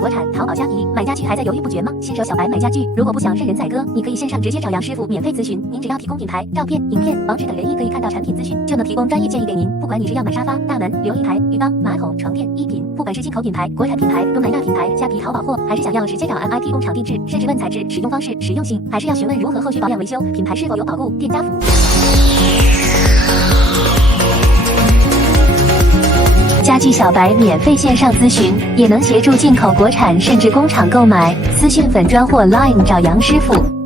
国产淘宝家宜，买家具还在犹豫不决吗？新手小白买家具，如果不想任人宰割，你可以线上直接找杨师傅免费咨询。您只要提供品牌、照片、影片、网址等人一可以看到产品资讯，就能提供专业建议给您。不管你是要买沙发、大门、琉璃台、浴缸、马桶、床垫、衣品，不管是进口品牌、国产品牌、东南亚品牌、虾皮淘宝货，还是想要直接找 MIP 工厂定制，甚至问材质、使用方式、实用性，还是要询问如何后续保养维修，品牌是否有保固、店家服务。家具小白免费线上咨询，也能协助进口国产甚至工厂购买。私讯粉专或 Line 找杨师傅。